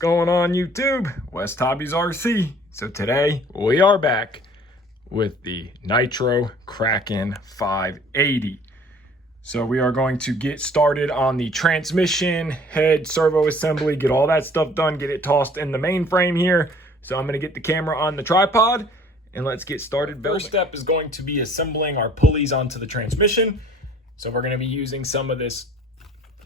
going on YouTube? WestHobbiesRC. So today we are back with the Nitro Kraken 580. So we are going to get started on the transmission, head, servo assembly, get all that stuff done, get it tossed in the mainframe here. So I'm going to get the camera on the tripod and let's get started building. First step is going to be assembling our pulleys onto the transmission. So we're going to be using some of this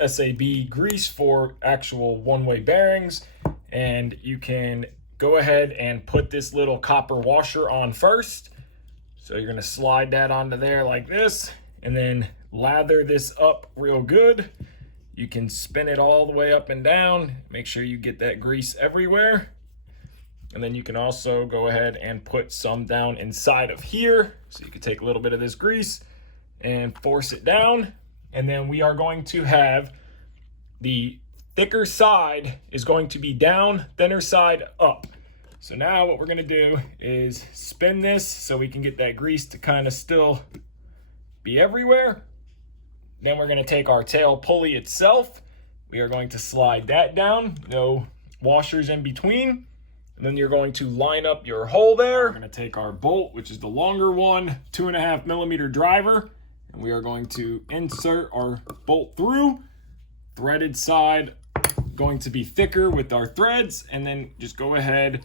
SAB grease for actual one-way bearings, and you can go ahead and put this little copper washer on first. So you're going to slide that onto there like this and then lather this up real good. You can spin it all the way up and down, make sure you get that grease everywhere. And then you can also go ahead and put some down inside of here. So you can take a little bit of this grease and force it down. And then we are going to have the thicker side is going to be down, thinner side up. So now what we're going to do is spin this so we can get that grease to kind of still be everywhere. Then we're going to take our tail pulley itself. We are going to slide that down, no washers in between. And then you're going to line up your hole there. We're going to take our bolt, which is the longer one, 2.5 millimeter driver. And we are going to insert our bolt through, threaded side going to be thicker with our threads, and then just go ahead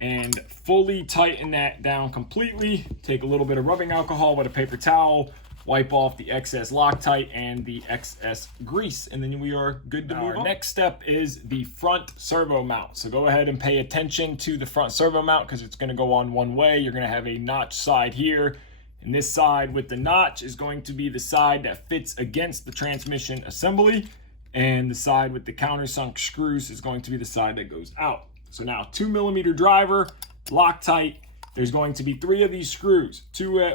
and fully tighten that down completely. Take a little bit of rubbing alcohol with a paper towel, wipe off the excess Loctite and the excess grease, and then we are good to move on. Our next step is the front servo mount. So go ahead and pay attention to the front servo mount because it's going to go on one way. You're going to have a notch side here. And this side with the notch is going to be the side that fits against the transmission assembly. And the side with the countersunk screws is going to be the side that goes out. So now 2 millimeter driver, Loctite. There's going to be 3 of these screws,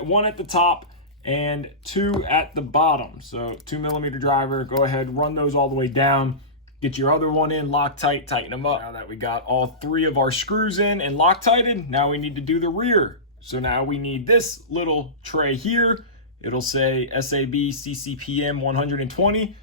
one at the top and 2 at the bottom. So 2 millimeter driver, go ahead, run those all the way down. Get your other one in, Loctite, tighten them up. Now that we got all 3 of our screws in and Loctited, now we need to do the rear. So now we need this little tray here. It'll say SAB CCPM 120,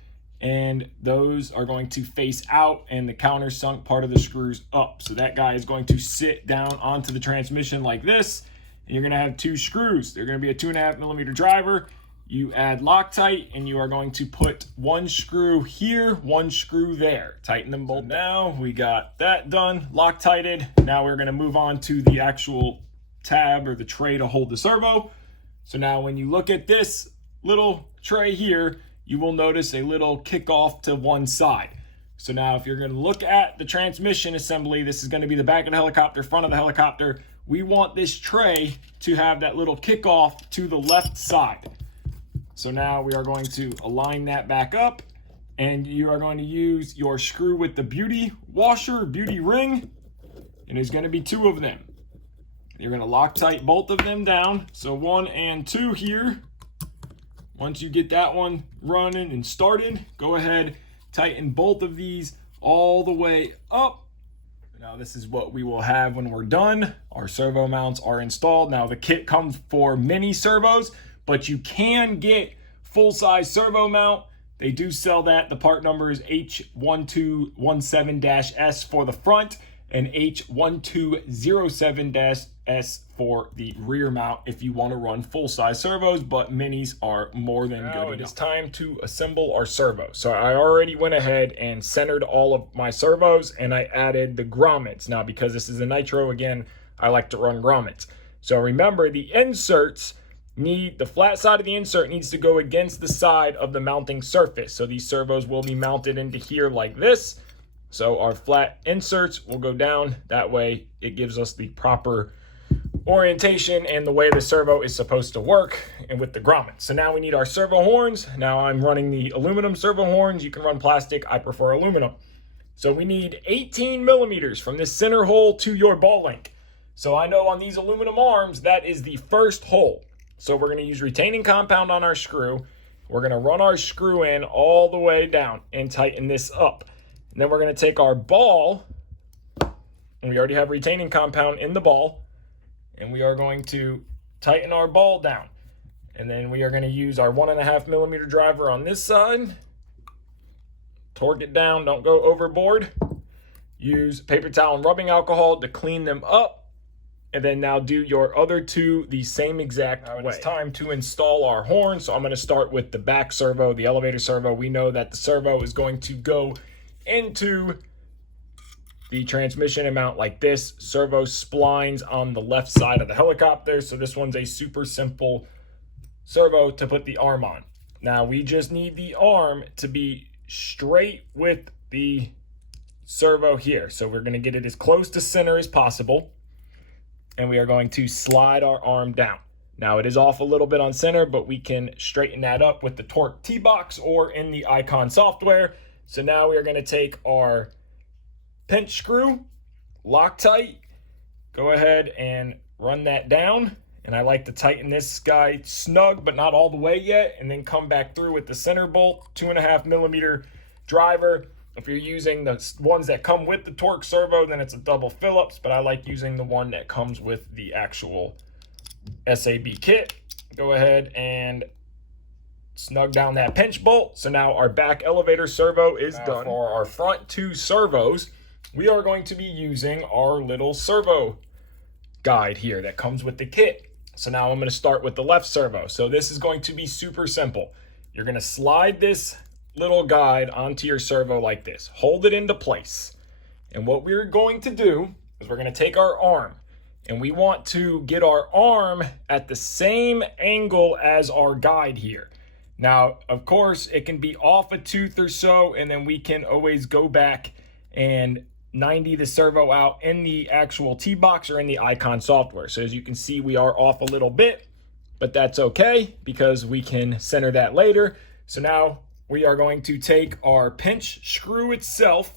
and those are going to face out and the countersunk part of the screws up. So that guy is going to sit down onto the transmission like this, and you're gonna have 2 screws. They're gonna be a 2.5 millimeter driver. You add Loctite, and you are going to put 1 screw here, 1 screw there. Tighten them both. Now we got that done, Loctited. Now we're gonna move on to the actual tab or the tray to hold the servo. So now when you look at this little tray here, you will notice a little kickoff to one side. So now if you're going to look at the transmission assembly, this is going to be the back of the helicopter, front of the helicopter. We want this tray to have that little kickoff to the left side. So now we are going to align that back up, and you are going to use your screw with the beauty washer, beauty ring, and there's going to be 2 of them. You're going to Loctite both of them down. So 1 and 2 here. Once you get that one running and started, go ahead, tighten both of these all the way up. Now this is what we will have when we're done. Our servo mounts are installed. Now the kit comes for mini servos, but you can get full-size servo mount. They do sell that. The part number is H1217-S for the front and H1207-S for the rear mount if you want to run full-size servos, but minis are more than good enough. It is time to assemble our servos. So I already went ahead and centered all of my servos, and I added the grommets. Now because this is a Nitro, again, I like to run grommets. So remember, the inserts the flat side of the insert needs to go against the side of the mounting surface. So these servos will be mounted into here like this. So our flat inserts will go down. That way it gives us the proper orientation and the way the servo is supposed to work, and with the grommet. So now we need our servo horns. Now I'm running the aluminum servo horns. You can run plastic. I prefer aluminum. So we need 18 millimeters from this center hole to your ball link. So I know on these aluminum arms, that is the first hole. So we're going to use retaining compound on our screw. We're going to run our screw in all the way down and tighten this up. And then we're going to take our ball, and we already have retaining compound in the ball, and we are going to tighten our ball down. And then we are going to use our 1.5 millimeter driver on this side, torque it down, don't go overboard. use paper towel and rubbing alcohol to clean them up. And then now do your other two the same exact way. It's time to install our horn. So I'm going to start with the back servo, the elevator servo. We know that the servo is going to go into the transmission and mount like this. Servo splines on the left side of the helicopter. So this one's a super simple servo to put the arm on. Now we just need the arm to be straight with the servo here. So we're going to get it as close to center as possible. And we are going to slide our arm down. Now it is off a little bit on center, but we can straighten that up with the torque T-box or in the Icon software. So now we are going to take our pinch screw, Loctite, go ahead and run that down. And I like to tighten this guy snug, but not all the way yet. And then come back through with the center bolt, 2.5 millimeter driver. If you're using the ones that come with the torque servo, then it's a double Phillips, but I like using the one that comes with the actual SAB kit. Go ahead and snug down that pinch bolt. So now our back elevator servo is done. For our front two servos, we are going to be using our little servo guide here that comes with the kit. So now I'm going to start with the left servo. So this is going to be super simple. You're going to slide this little guide onto your servo like this. Hold it into place. And what we're going to do is we're going to take our arm and we want to get our arm at the same angle as our guide here. Now, of course, it can be off a tooth or so, and then we can always go back and 90 the servo out in the actual T-box or in the Icon software. So as you can see, we are off a little bit, but that's okay because we can center that later. So now we are going to take our pinch screw itself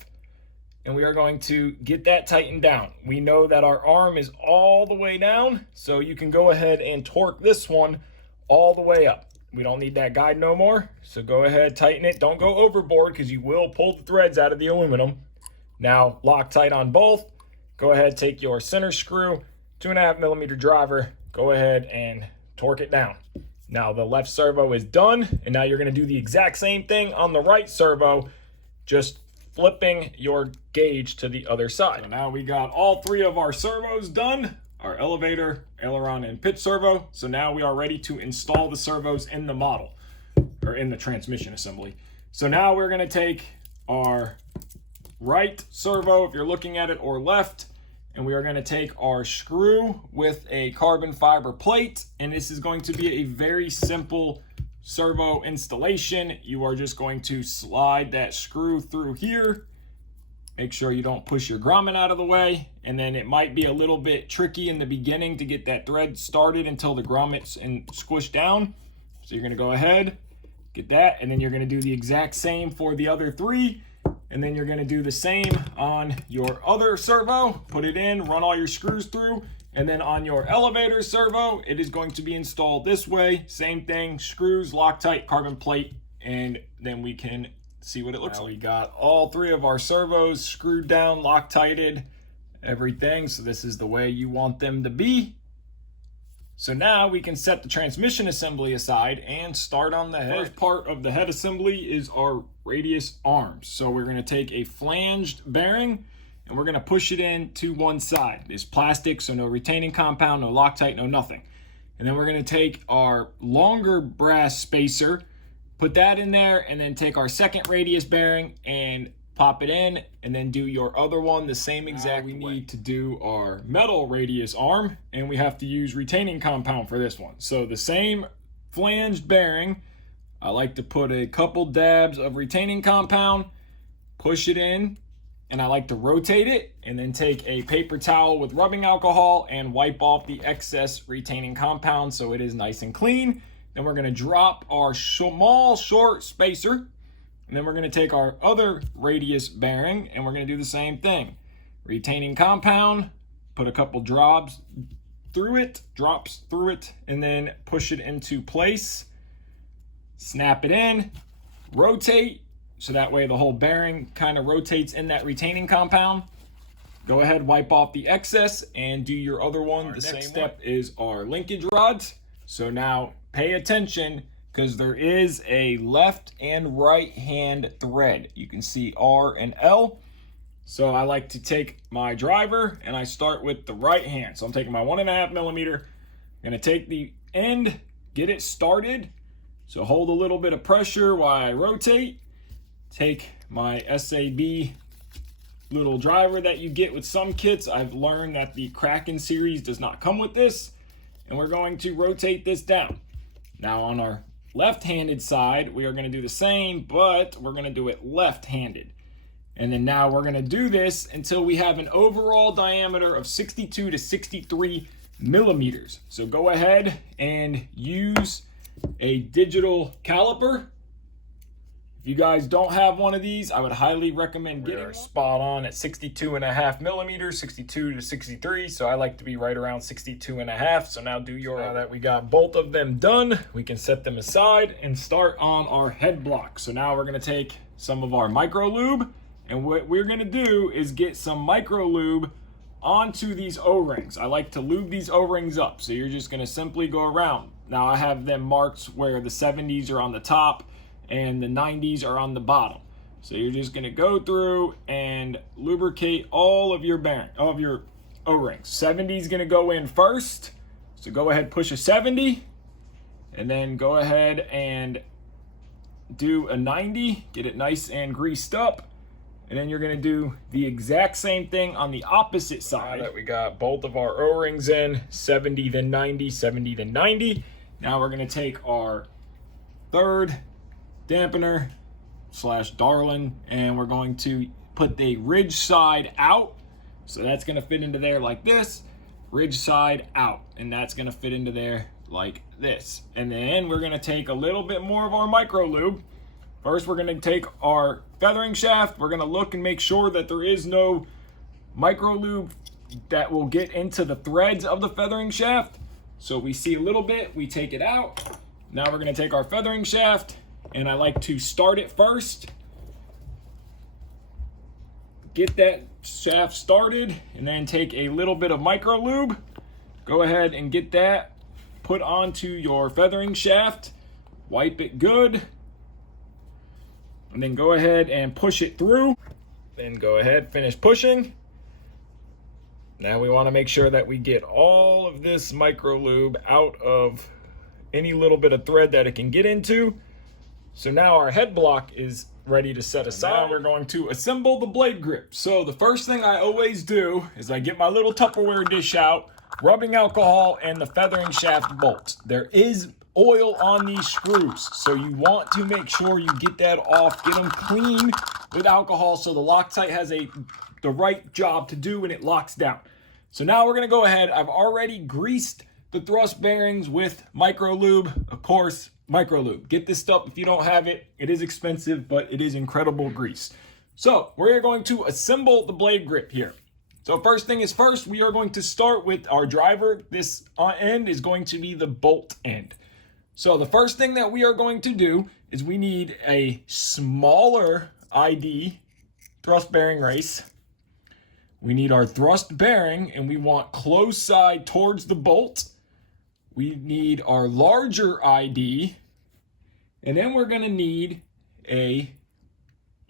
and we are going to get that tightened down. We know that our arm is all the way down, so you can go ahead and torque this one all the way up. We don't need that guide no more, so go ahead, tighten it. Don't go overboard because you will pull the threads out of the aluminum. Now, Loctite on both. Go ahead, take your center screw, 2.5 millimeter driver, go ahead and torque it down. Now the left servo is done, and now you're going to do the exact same thing on the right servo, just flipping your gauge to the other side. So now we got all three of our servos done, our elevator, aileron, and pitch servo. So now we are ready to install the servos in the model, or in the transmission assembly. So now we're going to take our right servo, if you're looking at it, or left, and we are going to take our screw with a carbon fiber plate, and this is going to be a very simple servo installation. You are just going to slide that screw through here. Make sure you don't push your grommet out of the way, and then it might be a little bit tricky in the beginning to get that thread started until the grommet's squished down. So you're going to go ahead, get that, and then you're going to do the exact same for the other three. And then you're going to do the same on your other servo. Put it in, run all your screws through. And then on your elevator servo, it is going to be installed this way. Same thing, screws, Loctite, carbon plate, and then we can see what it looks like. We got all three of our servos screwed down, Loctited, everything. So this is the way you want them to be. So now we can set the transmission assembly aside and start on the head. First part of the head assembly is our radius arms. So we're going to take a flanged bearing and we're going to push it in to one side. It's plastic, so no retaining compound, no Loctite, no nothing. And then we're going to take our longer brass spacer, put that in there, and then take our second radius bearing and pop it in, and then do your other one the same exact way. We need to do our metal radius arm, and we have to use retaining compound for this one. So the same flanged bearing, I like to put a couple dabs of retaining compound, push it in, and I like to rotate it, and then take a paper towel with rubbing alcohol and wipe off the excess retaining compound so it is nice and clean. Then we're going to drop our small short spacer. And then we're going to take our other radius bearing and we're going to do the same thing. Retaining compound, put a couple drops through it, and then push it into place. Snap it in, rotate, so that way the whole bearing kind of rotates in that retaining compound. Go ahead, wipe off the excess and do your other one. The next step is our linkage rods. So now pay attention, because there is a left and right hand thread. You can see R and L. So I like to take my driver and I start with the right hand. So I'm taking my 1.5 millimeter. I'm gonna take the end, get it started. So hold a little bit of pressure while I rotate. Take my SAB little driver that you get with some kits. I've learned that the Kraken series does not come with this. And we're going to rotate this down. Now on our left-handed side, we are gonna do the same, but we're gonna do it left-handed. And then now we're gonna do this until we have an overall diameter of 62 to 63 millimeters. So go ahead and use a digital caliper. If you guys don't have one of these, I would highly recommend getting one. Spot on at 62.5 millimeters, 62 to 63. So I like to be right around 62.5. So now do your, now that we got both of them done, we can set them aside and start on our head block. So now we're gonna take some of our micro lube, and what we're gonna do is get some micro lube onto these O-rings. I like to lube these O-rings up. So you're just gonna simply go around. Now I have them marked where the 70s are on the top and the 90s are on the bottom. So you're just gonna go through and lubricate all of your bearing, all of your O-rings. 70 is gonna go in first. So go ahead, push a 70, and then go ahead and do a 90, get it nice and greased up. And then you're gonna do the exact same thing on the opposite side. Now that we got both of our O-rings in, 70 then 90, 70 then 90. Now we're gonna take our third dampener slash Darlin, and we're going to put the ridge side out. So that's gonna fit into there like this, ridge side out, and that's gonna fit into there like this. And then we're gonna take a little bit more of our micro lube. First, we're gonna take our feathering shaft. We're gonna look and make sure that there is no micro lube that will get into the threads of the feathering shaft. So we see a little bit, we take it out. Now we're gonna take our feathering shaft, and I like to start it first. Get that shaft started, and then take a little bit of micro lube. Go ahead and get that put onto your feathering shaft. Wipe it good. And then go ahead and push it through. Then go ahead, finish pushing. Now we want to make sure that we get all of this micro lube out of any little bit of thread that it can get into. So now our head block is ready to set aside. Now we're going to assemble the blade grip. So the first thing I always do is I get my little Tupperware dish out, rubbing alcohol and the feathering shaft bolts. There is oil on these screws, so you want to make sure you get that off, get them clean with alcohol so the Loctite has the right job to do and it locks down. So now we're gonna go ahead. I've already greased the thrust bearings with micro lube. Of course, micro lube. Get this stuff if you don't have it. It is expensive, but it is incredible grease. So we're going to assemble the blade grip here. So first thing is first, we are going to start with our driver. This end is going to be the bolt end. So the first thing that we are going to do is we need a smaller ID thrust bearing race. We need our thrust bearing, and we want close side towards the bolt. We need our larger ID, and then we're gonna need a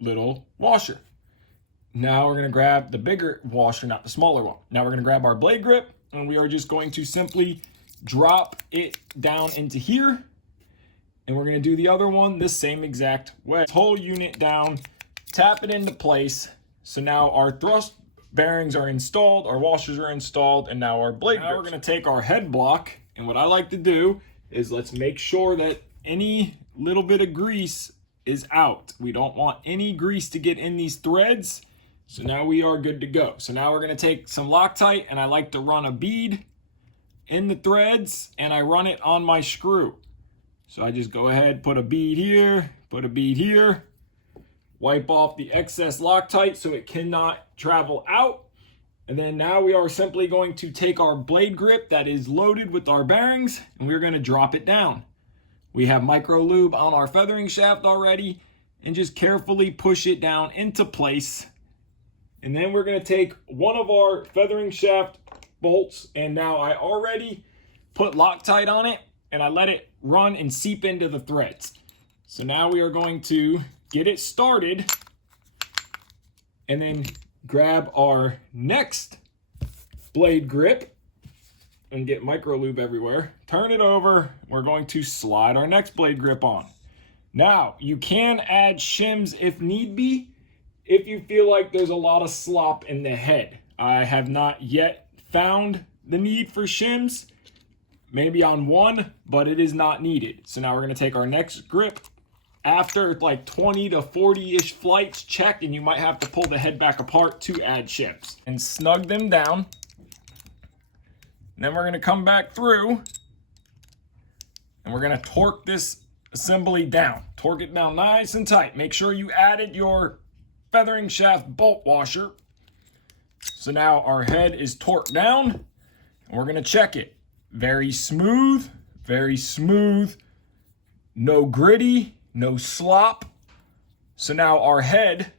little washer. Now we're gonna grab the bigger washer, not the smaller one. Now we're gonna grab our blade grip, and we are just going to simply drop it down into here, and we're gonna do the other one the same exact way. This whole unit down, tap it into place. So now our thrust bearings are installed, our washers are installed, and now our blade grip. Now we're gonna take our head block, and what I like to do is let's make sure that any little bit of grease is out. We don't want any grease to get in these threads. So now we are good to go. So now we're gonna take some Loctite, and I like to run a bead in the threads, and I run it on my screw. So I just go ahead, put a bead here, put a bead here, wipe off the excess Loctite so it cannot travel out. And then now we are simply going to take our blade grip that is loaded with our bearings, and we're gonna drop it down. We have micro lube on our feathering shaft already, and just carefully push it down into place. And then we're gonna take one of our feathering shaft bolts, and now I already put Loctite on it, and I let it run and seep into the threads. So now we are going to get it started, and then grab our next blade grip and get micro lube everywhere. Turn it over. We're going to slide our next blade grip on. Now, you can add shims if need be, if you feel like there's a lot of slop in the head. I have not yet found the need for shims, maybe on one, but it is not needed. So now we're gonna take our next grip. After like 20 to 40-ish flights, check, and you might have to pull the head back apart to add shims. And snug them down. And then we're gonna come back through and we're gonna torque this assembly down. Torque it down nice and tight. Make sure you added your feathering shaft bolt washer. So now our head is torqued down and we're gonna check it. Very smooth, no gritty, no slop. So now our head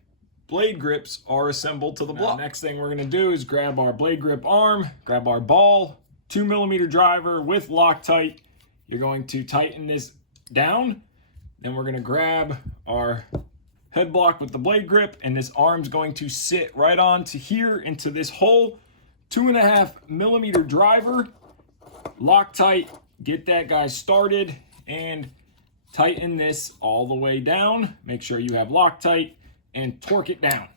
blade grips are assembled to the block. Next thing we're gonna do is grab our blade grip arm, grab our ball, 2mm driver with Loctite. You're going to tighten this down. Then we're gonna grab our head block with the blade grip, and this arm's going to sit right on to here into this hole. 2.5mm driver, Loctite, get that guy started, and tighten this all the way down. Make sure you have Loctite and torque it down.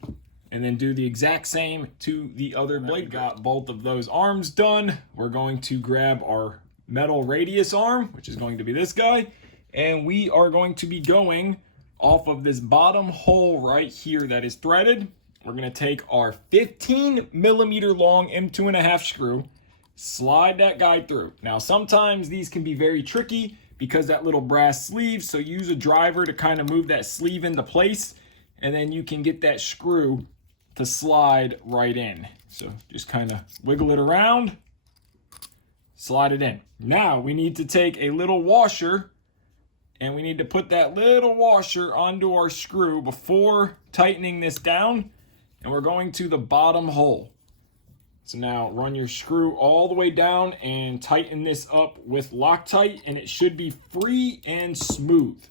And then do the exact same to the other blade. Got both of those arms done. We're going to grab our metal radius arm, which is going to be this guy, and we are going to be going off of this bottom hole right here that is threaded. We're gonna take our 15mm long M2.5 screw, slide that guy through. Now, sometimes these can be very tricky because that little brass sleeve, so use a driver to kind of move that sleeve into place, and then you can get that screw to slide right in. So just kind of wiggle it around, slide it in. Now we need to take a little washer and we need to put that little washer onto our screw before tightening this down, and we're going to the bottom hole. So now run your screw all the way down and tighten this up with Loctite, and it should be free and smooth.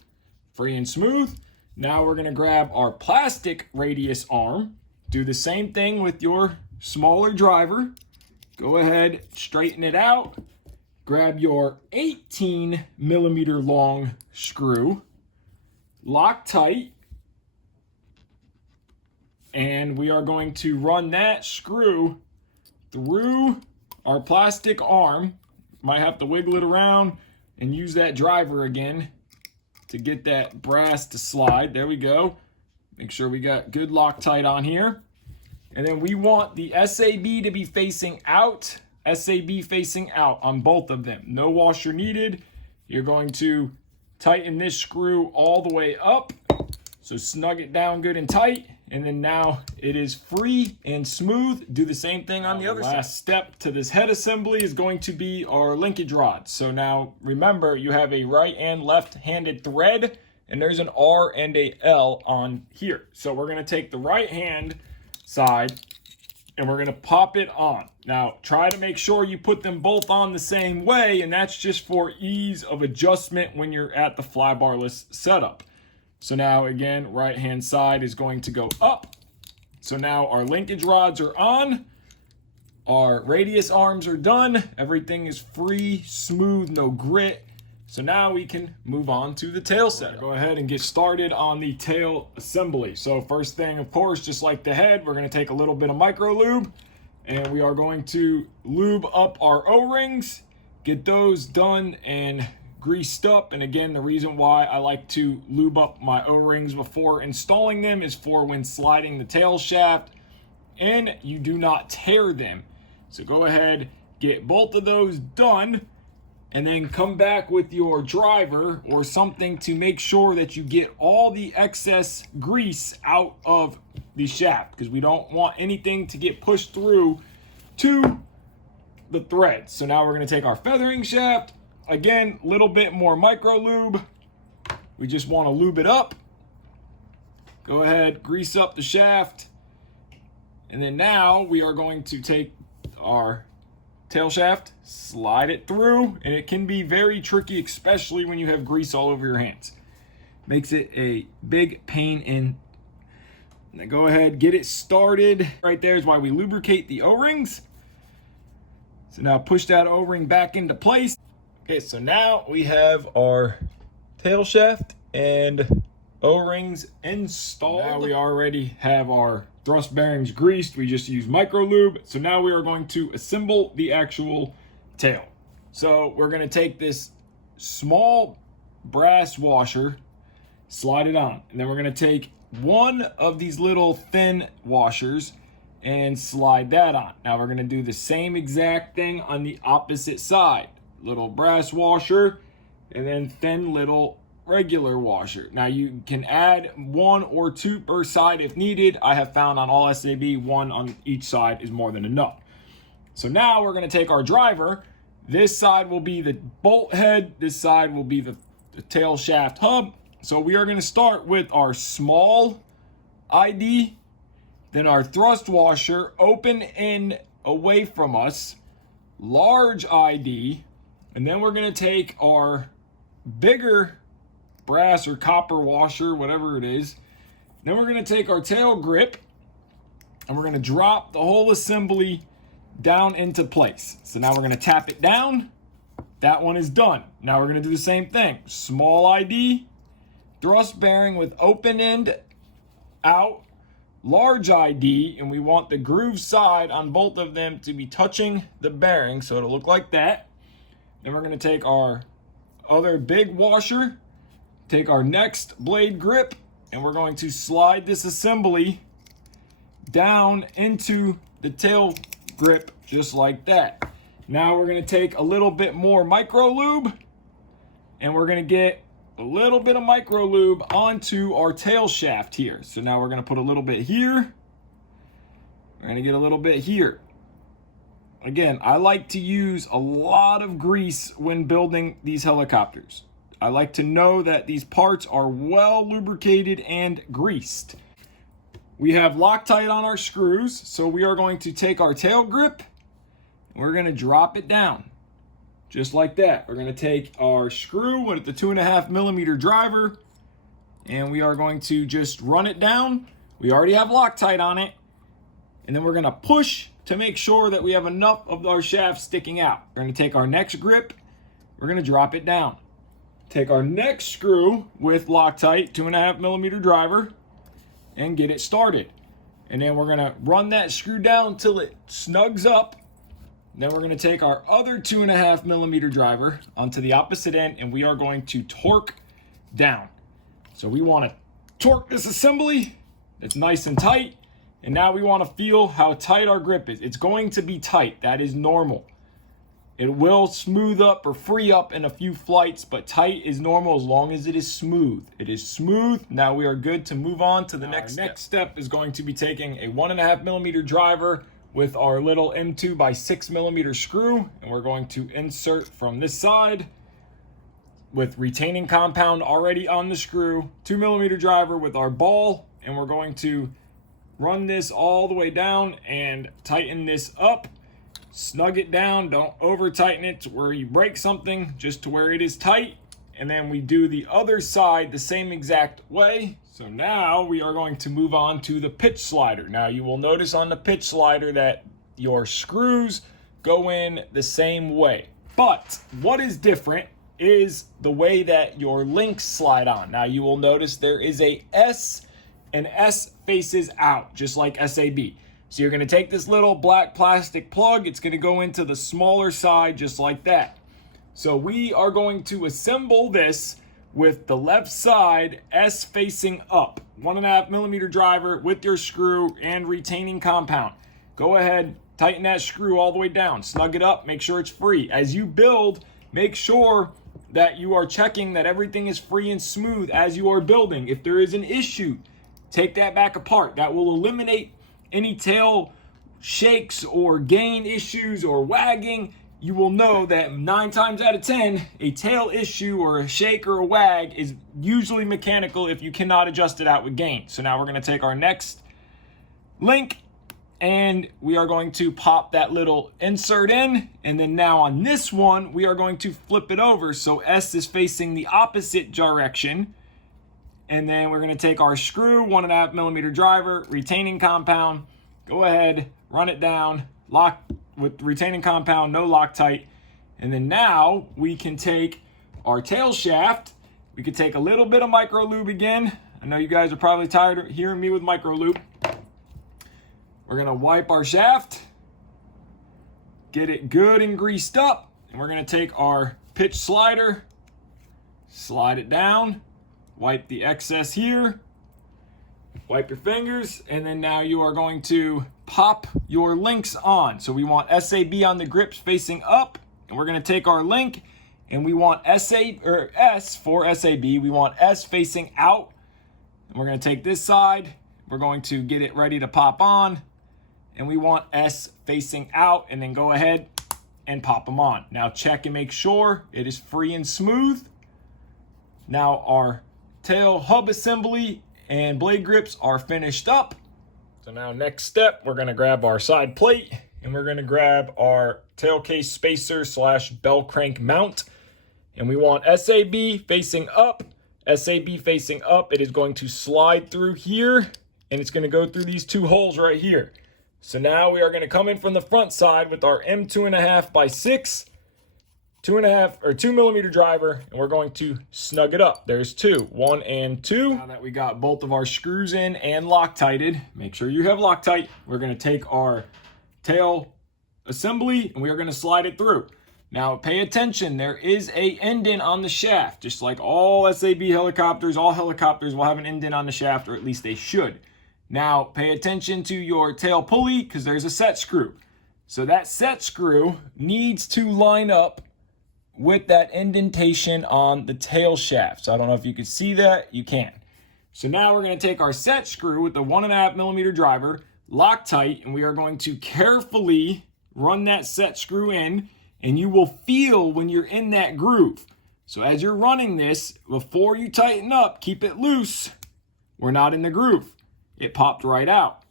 Free and smooth. Now we're gonna grab our plastic radius arm, do the same thing with your smaller driver. Go ahead, straighten it out. Grab your 18mm long screw, Loctite, and we are going to run that screw through our plastic arm. Might have to wiggle it around and use that driver again to get that brass to slide. There we go. Make sure we got good Loctite on here. And then we want the SAB to be facing out. SAB facing out on both of them. No washer needed. You're going to tighten this screw all the way up. So snug it down good and tight. And then now it is free and smooth. Do the same thing on the other side. Last step to this head assembly is going to be our linkage rod. So now remember, you have a right and left-handed thread, and there's an R and a L on here. So we're gonna take the right hand side and we're gonna pop it on. Now, try to make sure you put them both on the same way, and that's just for ease of adjustment when you're at the flybarless setup. So now, again, right-hand side is going to go up. So now our linkage rods are on. Our radius arms are done. Everything is free, smooth, no grit. So now we can move on to the tail setup. Go ahead and get started on the tail assembly. So first thing, of course, just like the head, we're gonna take a little bit of micro lube and we are going to lube up our O-rings, get those done and greased up. And again, the reason why I like to lube up my O-rings before installing them is for when sliding the tail shaft and you do not tear them. So go ahead, get both of those done, and then come back with your driver or something to make sure that you get all the excess grease out of the shaft, because we don't want anything to get pushed through to the threads. So now we're going to take our feathering shaft. Again, a little bit more micro lube. We just want to lube it up. Go ahead, grease up the shaft. And then now we are going to take our tail shaft, slide it through, and it can be very tricky, especially when you have grease all over your hands. Makes it a big pain in Now go ahead, get it started. Right there is why we lubricate the O-rings. So now push that O-ring back into place. Okay, so now we have our tail shaft and O-rings installed. Now we already have our thrust bearings greased. We just use micro lube. So now we are going to assemble the actual tail. So we're going to take this small brass washer, slide it on, and then we're going to take one of these little thin washers and slide that on. Now we're going to do the same exact thing on the opposite side. Little brass washer and then thin little regular washer. Now you can add 1 or 2 per side if needed. I have found on all SAB 1 on each side is more than enough. So now we're going to take our driver. This side will be the bolt head. This side will be the tail shaft hub. So we are going to start with our small ID, then our thrust washer, open and away from us, large ID, and then we're going to take our bigger brass or copper washer, whatever it is. Then we're going to take our tail grip and we're going to drop the whole assembly down into place. So now we're going to tap it down. That one is done. Now we're going to do the same thing. Small ID, thrust bearing with open end out, large ID, and we want the groove side on both of them to be touching the bearing, so it'll look like that. Then we're going to take our other big washer, take our next blade grip, and we're going to slide this assembly down into the tail grip just like that. Now we're going to take a little bit more micro lube and we're going to get a little bit of micro lube onto our tail shaft here. So now we're going to put a little bit here. We're going to get a little bit here. Again, I like to use a lot of grease when building these helicopters. I like to know that these parts are well lubricated and greased. We have Loctite on our screws, so we are going to take our tail grip and we're going to drop it down. Just like that. We're going to take our screw with the 2.5mm driver and we are going to just run it down. We already have Loctite on it. And then we're going to push to make sure that we have enough of our shaft sticking out. We're going to take our next grip. We're going to drop it down. Take our next screw with Loctite, 2.5mm driver, and get it started. And then we're going to run that screw down until it snugs up. Then we're going to take our other 2.5mm driver onto the opposite end and we are going to torque down. So we want to torque this assembly. It's nice and tight. And now we want to feel how tight our grip is. It's going to be tight. That is normal. It will smooth up or free up in a few flights, but tight is normal as long as it is smooth. It is smooth. Now we are good to move on to the next step. Next step is going to be taking a 1.5mm driver with our little M2 by 6mm screw, and we're going to insert from this side with retaining compound already on the screw, 2mm driver with our ball, and we're going to run this all the way down and tighten this up. Snug it down, don't over tighten it to where you break something, just to where it is tight. And then we do the other side the same exact way. So now we are going to move on to the pitch slider. Now you will notice on the pitch slider that your screws go in the same way. But what is different is the way that your links slide on. Now you will notice there is a S, and S faces out, just like SAB. So you're going to take this little black plastic plug. It's going to go into the smaller side just like that. So we are going to assemble this with the left side S facing up. 1.5mm driver with your screw and retaining compound. Go ahead, tighten that screw all the way down. Snug it up, make sure it's free. As you build, make sure that you are checking that everything is free and smooth as you are building. If there is an issue, take that back apart. That will eliminate any tail shakes or gain issues or wagging. You will know that 9 times out of 10, a tail issue or a shake or a wag is usually mechanical if you cannot adjust it out with gain. So now we're going to take our next link and we are going to pop that little insert in. And then now on this one, we are going to flip it over. So S is facing the opposite direction. And then we're going to take our screw, 1.5 millimeter driver, retaining compound, go ahead, run it down, lock with retaining compound, no Loctite. And then now we can take our tail shaft. We could take a little bit of micro lube again. I know you guys are probably tired of hearing me with micro lube. We're going to wipe our shaft, get it good and greased up. And we're going to take our pitch slider, slide it down, wipe the excess here, wipe your fingers, and then now you are going to pop your links on. So we want SAB on the grips facing up, and we're going to take our link, and we want S for SAB, we want S facing out. And we're going to take this side, we're going to get it ready to pop on, and we want S facing out, and then go ahead and pop them on. Now check and make sure it is free and smooth. Now our tail hub assembly and blade grips are finished up. So now next step, we're going to grab our side plate and we're going to grab our tail case spacer / bell crank mount. And we want SAB facing up. SAB facing up. It is going to slide through here and it's going to go through these two holes right here. So now we are going to come in from the front side with our M2.5 by 6 2.5 or 2 millimeter driver, and we're going to snug it up. There's 2, 1 and 2. Now that we got both of our screws in and Loctited, make sure you have Loctite. We're going to take our tail assembly and we are going to slide it through. Now pay attention, there is a indent on the shaft, just like all SAB helicopters. All helicopters will have an indent on the shaft, or at least they should. Now pay attention to your tail pulley because there's a set screw. So that set screw needs to line up with that indentation on the tail shaft. So I don't know if you can see that, you can. So now we're going to take our set screw with the 1.5 millimeter driver, Loctite, and we are going to carefully run that set screw in, and you will feel when you're in that groove. So as you're running this, before you tighten up, keep it loose. We're not in the groove. It popped right out.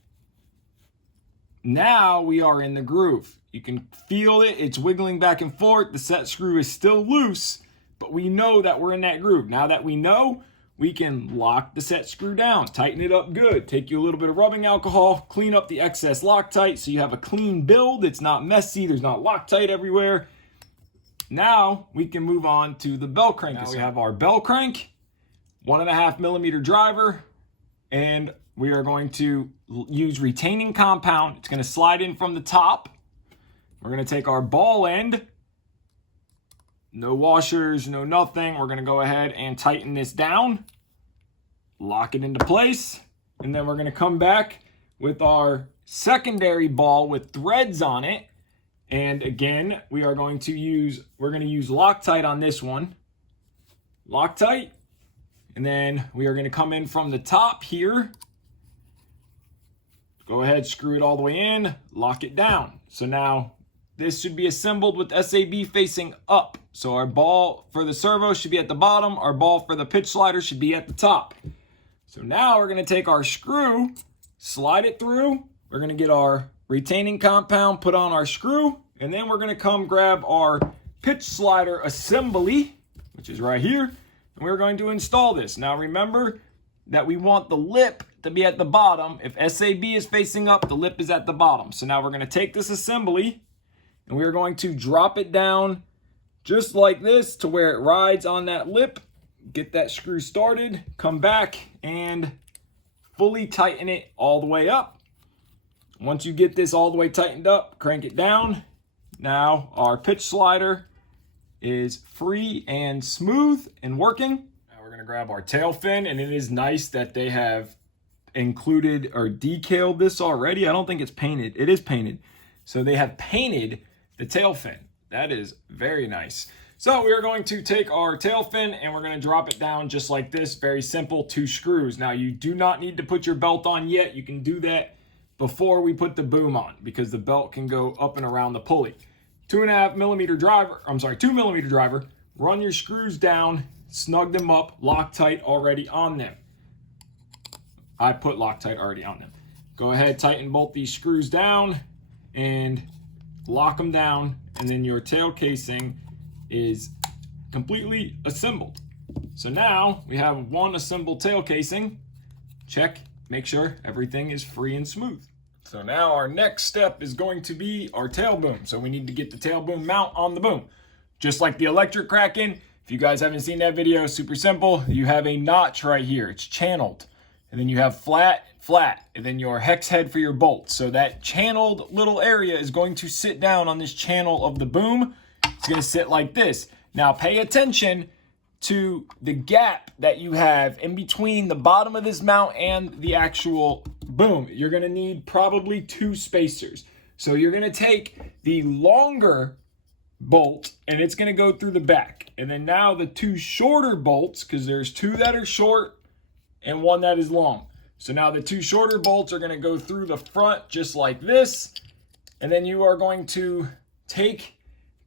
Now we are in the groove. You can feel it, it's wiggling back and forth. The set screw is still loose, but we know that we're in that groove. Now that we know, we can lock the set screw down, tighten it up good, take you a little bit of rubbing alcohol, clean up the excess Loctite so you have a clean build. It's not messy, there's not Loctite everywhere. Now we can move on to the bell crank. Now we have our bell crank, 1.5 millimeter driver, and we are going to use retaining compound. It's going to slide in from the top. We're going to take our ball end, no washers, no nothing. We're going to go ahead and tighten this down, lock it into place, and then we're going to come back with our secondary ball with threads on it. And again, we're going to use Loctite on this one. Loctite. And then we are going to come in from the top here. Go ahead, screw it all the way in, lock it down. So now this should be assembled with SAB facing up. So our ball for the servo should be at the bottom. Our ball for the pitch slider should be at the top. So now we're going to take our screw, slide it through. We're going to get our retaining compound, put on our screw, and then we're going to come grab our pitch slider assembly, which is right here, and we're going to install this. Now remember that we want the lip to be at the bottom. If SAB is facing up, the lip is at the bottom. So now we're going to take this assembly and we're going to drop it down just like this to where it rides on that lip. Get that screw started, come back and fully tighten it all the way up. Once you get this all the way tightened up, crank it down. Now our pitch slider is free and smooth and working. Now we're going to grab our tail fin, and it is nice that they have included or decaled this already. I don't think it's painted. It is painted. So they have painted the tail fin. That is very nice. So we are going to take our tail fin and we're going to drop it down just like this. Very simple, 2 screws. Now you do not need to put your belt on yet. You can do that before we put the boom on because the belt can go up and around the pulley. 2.5 millimeter driver, 2 millimeter driver, run your screws down, snug them up, Loctite already on them. I put Loctite already on them. Go ahead, tighten both these screws down and lock them down, and then your tail casing is completely assembled. So now we have one assembled tail casing. Check, make sure everything is free and smooth. So now our next step is going to be our tail boom. So we need to get the tail boom mount on the boom. Just like the electric Kraken, if you guys haven't seen that video, super simple. You have a notch right here, it's channeled. And then you have flat, and then your hex head for your bolt. So that channeled little area is going to sit down on this channel of the boom. It's gonna sit like this. Now pay attention to the gap that you have in between the bottom of this mount and the actual boom. You're gonna need probably 2 spacers. So you're gonna take the longer bolt and it's gonna go through the back. And then now the 2 shorter bolts, because there's 2 that are short and 1 that is long. So now the 2 shorter bolts are gonna go through the front just like this. And then you are going to take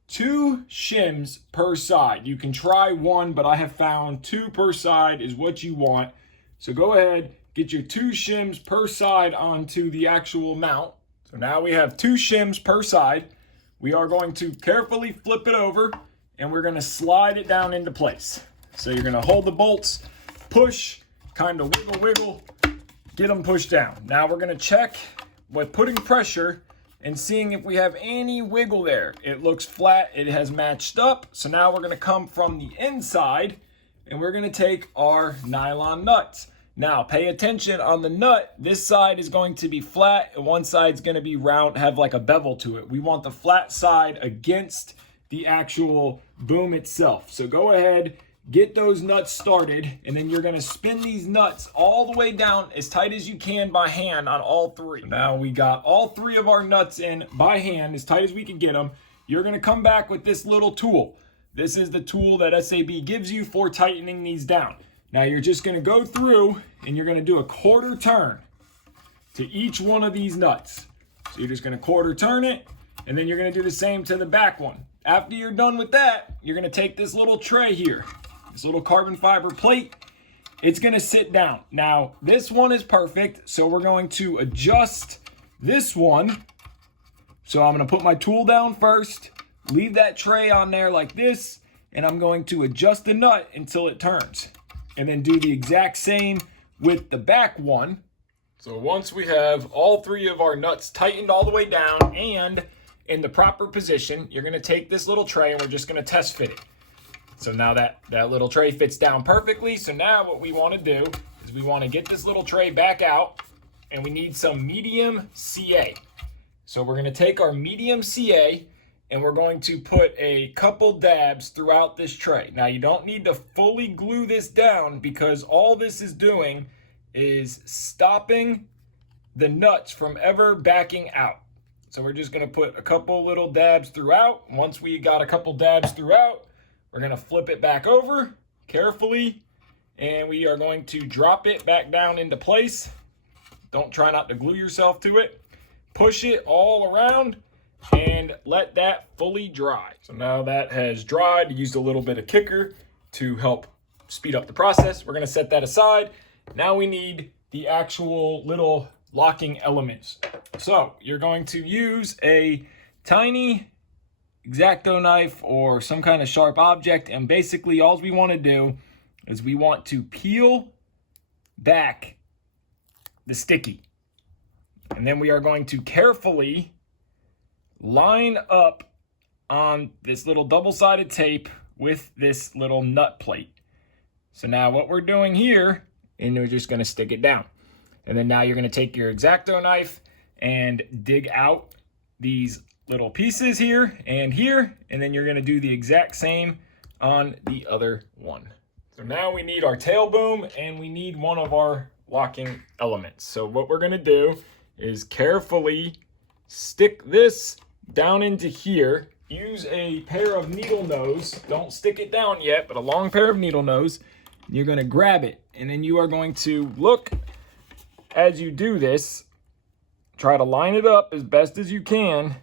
2 shims per side. You can try 1, but I have found 2 per side is what you want. So go ahead, get your 2 shims per side onto the actual mount. So now we have 2 shims per side. We are going to carefully flip it over and we're gonna slide it down into place. So you're gonna hold the bolts, push, kind of wiggle, get them pushed down. Now we're gonna check with putting pressure and seeing if we have any wiggle there. It looks flat, it has matched up. So now we're gonna come from the inside and we're gonna take our nylon nuts. Now pay attention on the nut, this side is going to be flat and one side's gonna be round, have like a bevel to it. We want the flat side against the actual boom itself. So go ahead, get those nuts started, and then you're gonna spin these nuts all the way down as tight as you can by hand on all 3. Now we got all 3 of our nuts in by hand, as tight as we can get them. You're gonna come back with this little tool. This is the tool that SAB gives you for tightening these down. Now you're just gonna go through and you're gonna do a quarter turn to each one of these nuts. So you're just gonna quarter turn it, and then you're gonna do the same to the back one. After you're done with that, you're gonna take this little tray here, this little carbon fiber plate, it's gonna sit down. Now, this one is perfect, so we're going to adjust this one. So I'm gonna put my tool down first, leave that tray on there like this, and I'm going to adjust the nut until it turns. And then do the exact same with the back one. So once we have all 3 of our nuts tightened all the way down and in the proper position, you're gonna take this little tray and we're just gonna test fit it. So now that little tray fits down perfectly. So now what we wanna do is we wanna get this little tray back out and we need some medium CA. So we're gonna take our medium CA and we're going to put a couple dabs throughout this tray. Now you don't need to fully glue this down because all this is doing is stopping the nuts from ever backing out. So we're just gonna put a couple little dabs throughout. Once we got a couple dabs throughout, we're gonna flip it back over carefully and we are going to drop it back down into place. Don't try not to glue yourself to it. Push it all around and let that fully dry. So now that has dried, used a little bit of kicker to help speed up the process. We're gonna set that aside. Now we need the actual little locking elements. So you're going to use a tiny X-Acto knife or some kind of sharp object, and basically all we want to do is we want to peel back the sticky. And then we are going to carefully line up on this little double-sided tape with this little nut plate. So now what we're doing here, and we're just gonna stick it down. And then now you're gonna take your X-Acto knife and dig out these little pieces here, and then you're gonna do the exact same on the other one. So now we need our tail boom and we need one of our locking elements. So what we're gonna do is carefully stick this down into here. Use a pair of needle nose. Don't stick it down yet, but a long pair of needle nose. You're gonna grab it, and then you are going to look as you do this. Try to line it up as best as you can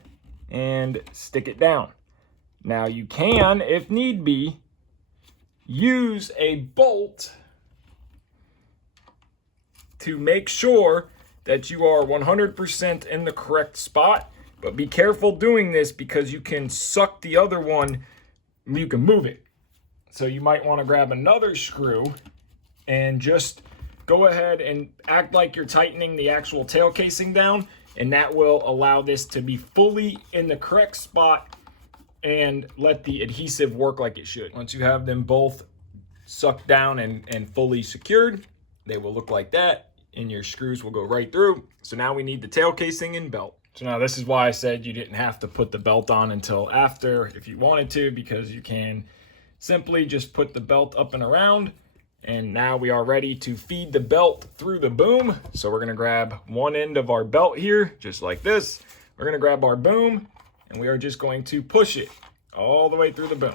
and stick it down. Now you can, if need be, use a bolt to make sure that you are 100% in the correct spot. But be careful doing this because you can suck the other one, you can move it. So you might want to grab another screw and just go ahead and act like you're tightening the actual tail casing down, and that will allow this to be fully in the correct spot and let the adhesive work like it should. Once you have them both sucked down and fully secured, they will look like that, and your screws will go right through. So now we need the tail casing and belt. So now this is why I said you didn't have to put the belt on until after if you wanted to, because you can simply just put the belt up and around. And now we are ready to feed the belt through the boom. So we're gonna grab one end of our belt here, just like this. We're gonna grab our boom, and we are just going to push it all the way through the boom.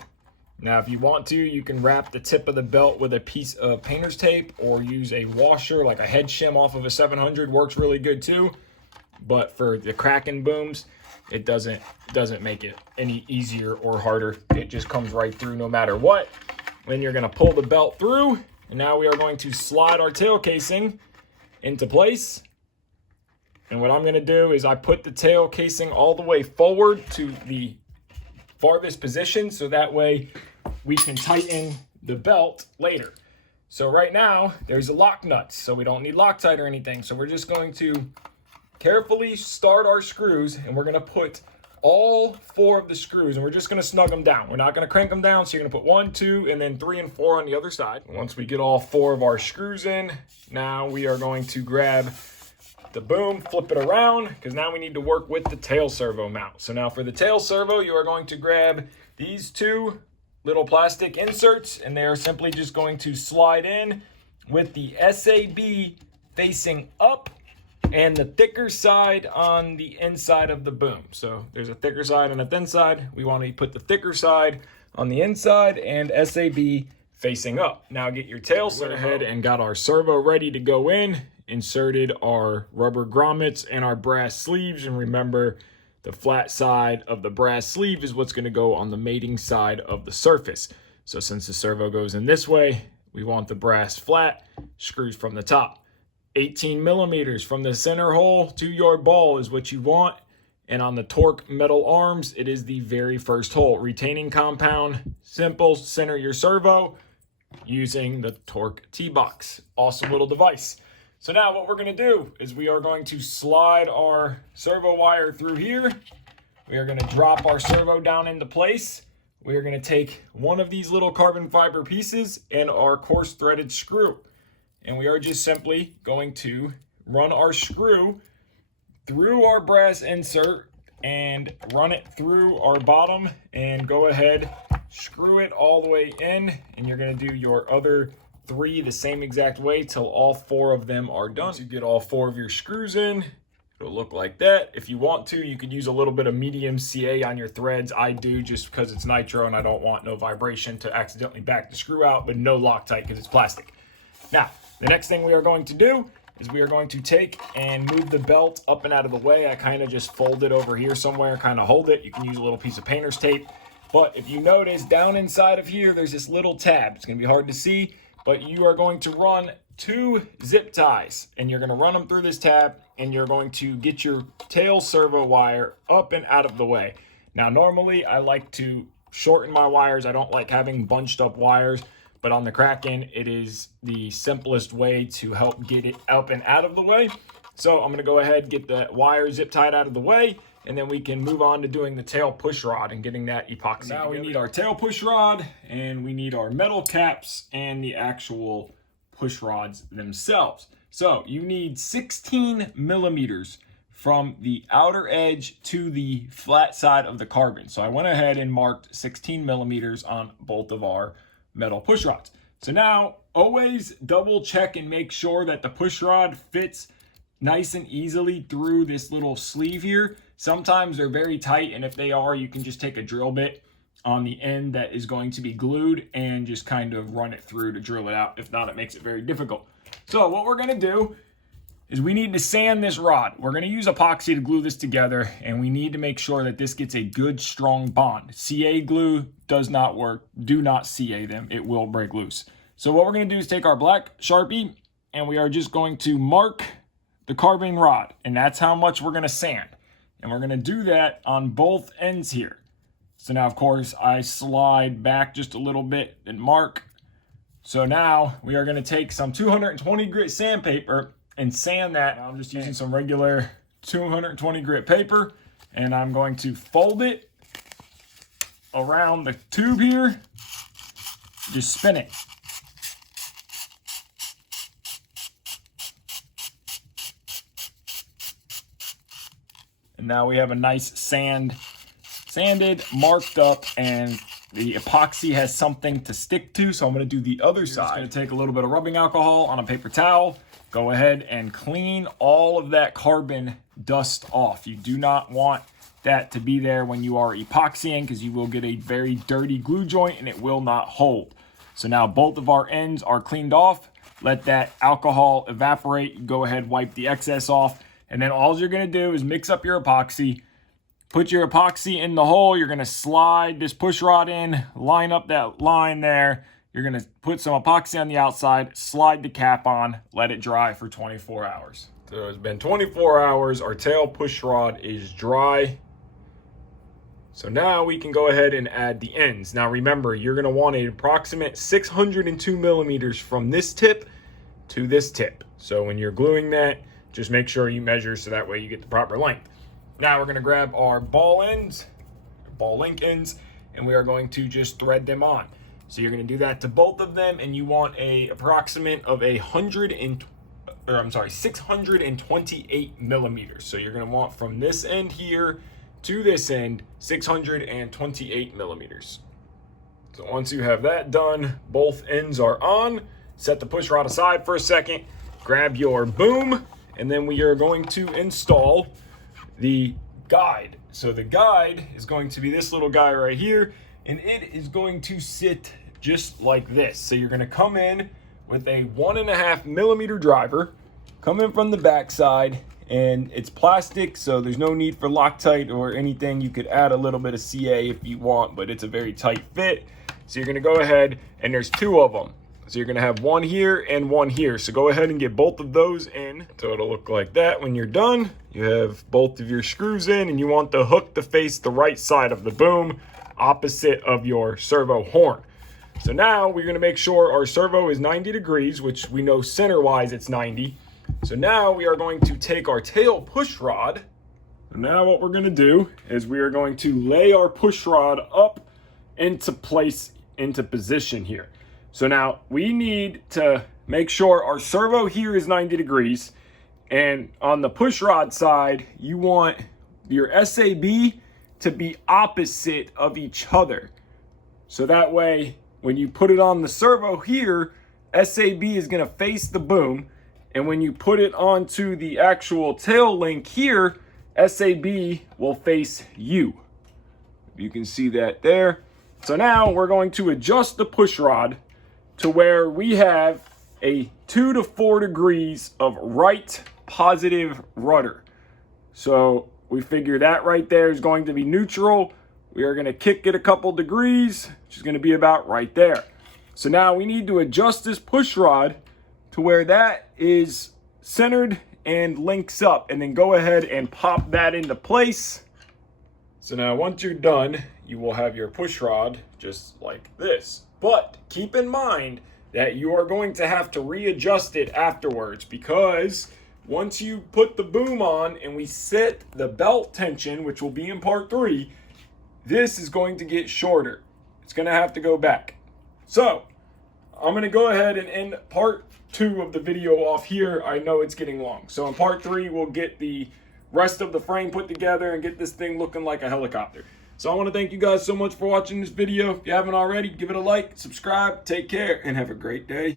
Now, if you want to, you can wrap the tip of the belt with a piece of painter's tape or use a washer, like a head shim off of a 700 works really good too. But for the Kraken booms, it doesn't make it any easier or harder. It just comes right through no matter what. Then you're gonna pull the belt through, and now we are going to slide our tail casing into place. And what I'm gonna do is I put the tail casing all the way forward to the farthest position, so that way we can tighten the belt later. So right now, there's a lock nut, so we don't need Loctite or anything. So we're just going to carefully start our screws, and we're gonna put all 4 of the screws, and we're just gonna snug them down. We're not gonna crank them down, so you're gonna put 1, 2, and then 3 and 4 on the other side. Once we get all 4 of our screws in, now we are going to grab the boom, flip it around, because now we need to work with the tail servo mount. So now for the tail servo, you are going to grab these 2 little plastic inserts, and they are simply just going to slide in with the SAB facing up and the thicker side on the inside of the boom. So there's a thicker side and a thin side. We want to put the thicker side on the inside and SAB facing up. Now get your tail servo. Went ahead and got our servo ready to go in, inserted our rubber grommets and our brass sleeves. And remember, the flat side of the brass sleeve is what's going to go on the mating side of the surface. So since the servo goes in this way, we want the brass flat, screws from the top. 18 millimeters from the center hole to your ball is what you want. And on the torque metal arms, it is the very first hole. Retaining compound, simple, center your servo using the torque T-box. Awesome little device. So now what we're gonna do is we are going to slide our servo wire through here. We are gonna drop our servo down into place. We are gonna take one of these little carbon fiber pieces and our coarse threaded screw. And we are just simply going to run our screw through our brass insert and run it through our bottom and go ahead, screw it all the way in. And you're gonna do your other 3 the same exact way till all 4 of them are done. Once you get all 4 of your screws in, it'll look like that. If you want to, you could use a little bit of medium CA on your threads. I do, just because it's nitro and I don't want no vibration to accidentally back the screw out, but no Loctite because it's plastic. Now, the next thing we are going to do is we are going to take and move the belt up and out of the way. I kind of just fold it over here somewhere, kind of hold it. You can use a little piece of painter's tape. But if you notice, down inside of here, there's this little tab. It's going to be hard to see, but you are going to run 2 zip ties, and you're going to run them through this tab, and you're going to get your tail servo wire up and out of the way. Now, normally, I like to shorten my wires. I don't like having bunched up wires. But on the Kraken, it is the simplest way to help get it up and out of the way. So I'm gonna go ahead, get the wire zip tied out of the way, and then we can move on to doing the tail push rod and getting that epoxy together. Now we need our tail push rod, and we need our metal caps and the actual push rods themselves. So you need 16 millimeters from the outer edge to the flat side of the carbon. So I went ahead and marked 16 millimeters on both of our metal push rods. So now always double check and make sure that the push rod fits nice and easily through this little sleeve here. Sometimes they're very tight, and if they are, you can just take a drill bit on the end that is going to be glued and just kind of run it through to drill it out. If not, it makes it very difficult. So what we're gonna do is we need to sand this rod. We're gonna use epoxy to glue this together, and we need to make sure that this gets a good strong bond. CA glue does not work. Do not CA them, it will break loose. So what we're gonna do is take our black Sharpie, and we are just going to mark the carbon rod, and that's how much we're gonna sand. And we're gonna do that on both ends here. So now, of course, I slide back just a little bit and mark. So now we are going to take some 220 grit sandpaper and sand that. Now I'm just using some regular 220 grit paper, and I'm going to fold it around the tube here. Just spin it. And now we have a nice sanded, marked up, and the epoxy has something to stick to. So I'm going to do the other side. I'm going to take a little bit of rubbing alcohol on a paper towel. Go ahead and clean all of that carbon dust off. You do not want that to be there when you are epoxying, because you will get a very dirty glue joint and it will not hold. So now both of our ends are cleaned off. Let that alcohol evaporate. Go ahead, wipe the excess off. And then all you're going to do is mix up your epoxy. Put your epoxy in the hole. You're going to slide this push rod in, line up that line there. You're going to put some epoxy on the outside, slide the cap on, let it dry for 24 hours. So it's been 24 hours. Our tail push rod is dry. So now we can go ahead and add the ends. Now remember, you're going to want an approximate 602 millimeters from this tip to this tip. So when you're gluing that, just make sure you measure so that way you get the proper length. Now we're going to grab our ball link ends, and we are going to just thread them on. So you're going to do that to both of them, and you want a approximate of 628 millimeters. So you're going to want from this end here to this end 628 millimeters. So once you have that done, both ends are on. Set the push rod aside for a second. Grab your boom, and then we are going to install the guide. So the guide is going to be this little guy right here, and it is going to sit just like this. So you're going to come in with a 1.5 millimeter driver, come in from the back side, and it's plastic, so there's no need for Loctite or anything. You could add a little bit of CA if you want, but it's a very tight fit. So you're going to go ahead, and there's two of them. So you're going to have one here and one here. So go ahead and get both of those in. So it'll look like that when you're done. You have both of your screws in, and you want the hook to face the right side of the boom, opposite of your servo horn. So now we're going to make sure our servo is 90 degrees, which we know center-wise it's 90. So now we are going to take our tail push rod. So now what we're going to do is we are going to lay our push rod up into place, into position here. So now we need to make sure our servo here is 90 degrees. And on the push rod side, you want your SAB to be opposite of each other. So that way, when you put it on the servo here, SAB is going to face the boom. And when you put it onto the actual tail link here, SAB will face you. You can see that there. So now we're going to adjust the push rod to where we have a 2 to 4 degrees of right positive rudder. So we figure that right there is going to be neutral. We are going to kick it a couple degrees, which is going to be about right there. So now we need to adjust this push rod to where that is centered and links up, and then go ahead and pop that into place. So now once you're done, you will have your push rod just like this. But keep in mind that you are going to have to readjust it afterwards, because once you put the boom on and we set the belt tension, which will be in part 3, this is going to get shorter. It's going to have to go back. So I'm going to go ahead and end part 2 of the video off here. I know it's getting long. So in part 3, we'll get the rest of the frame put together and get this thing looking like a helicopter. So I want to thank you guys so much for watching this video. If you haven't already, give it a like, subscribe, take care, and have a great day.